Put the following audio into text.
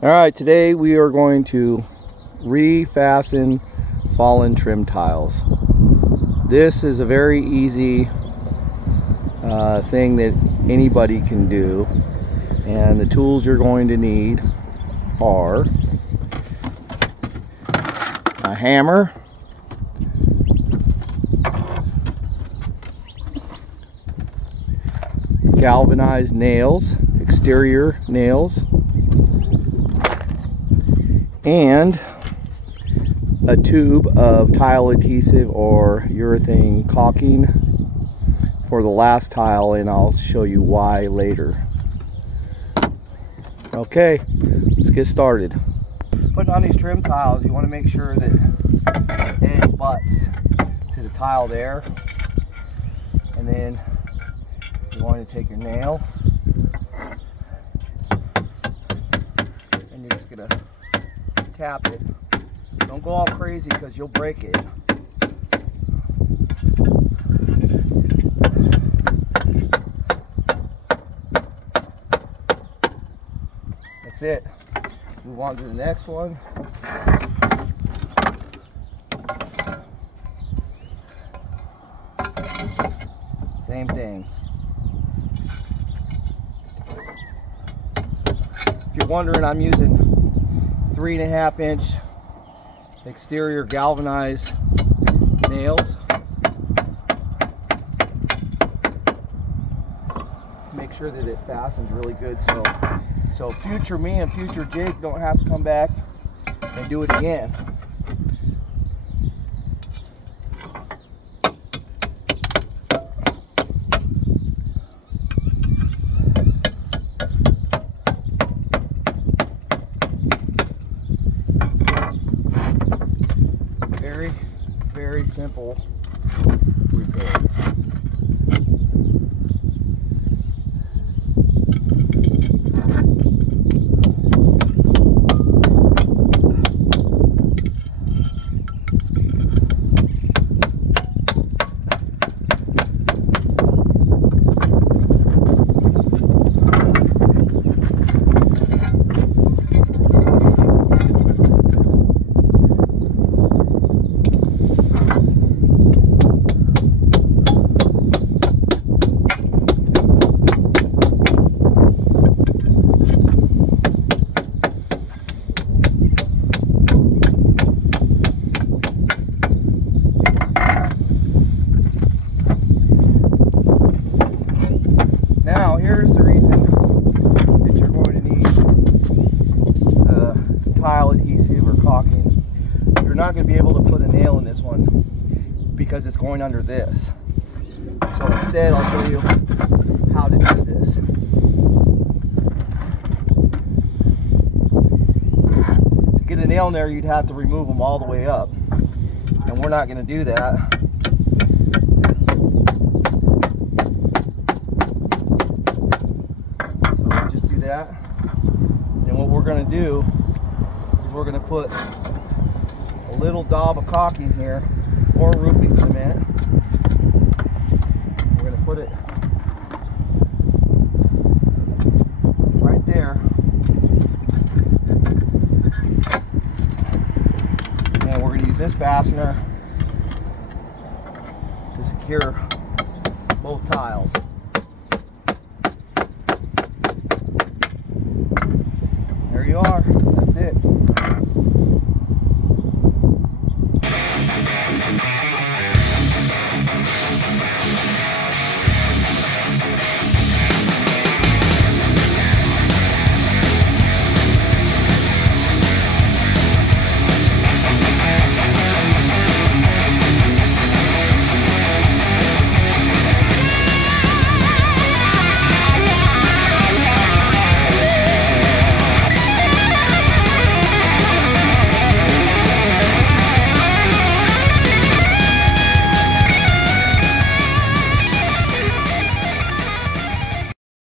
All right, today we are going to refasten fallen trim tiles. This is a very easy thing that anybody can do, and the tools you're going to need are a hammer, galvanized nails, exterior nails, and a tube of tile adhesive or urethane caulking for the last tile, and I'll show you why later. Okay, let's get started. Putting on these trim tiles, you want to make sure that it butts to the tile there, and then you want to take your nail and you're just gonna tap it. Don't go all crazy because you'll break it. That's it. Move on to the next one. Same thing. If you're wondering, I'm using 3.5 inch exterior galvanized nails. Make sure that it fastens really good, so future me and future Jake don't have to come back and do it again. Very simple repair. Now, here's the reason that you're going to need the tile adhesive or caulking. You're not going to be able to put a nail in this one because it's going under this. So instead, I'll show you how to do this. To get a nail in there, you'd have to remove them all the way up, and we're not going to do that. That. And what we're going to do is we're going to put a little daub of caulking here, or roofing cement. We're going to put it right there, and we're going to use this fastener to secure both tiles. There you are. That's it.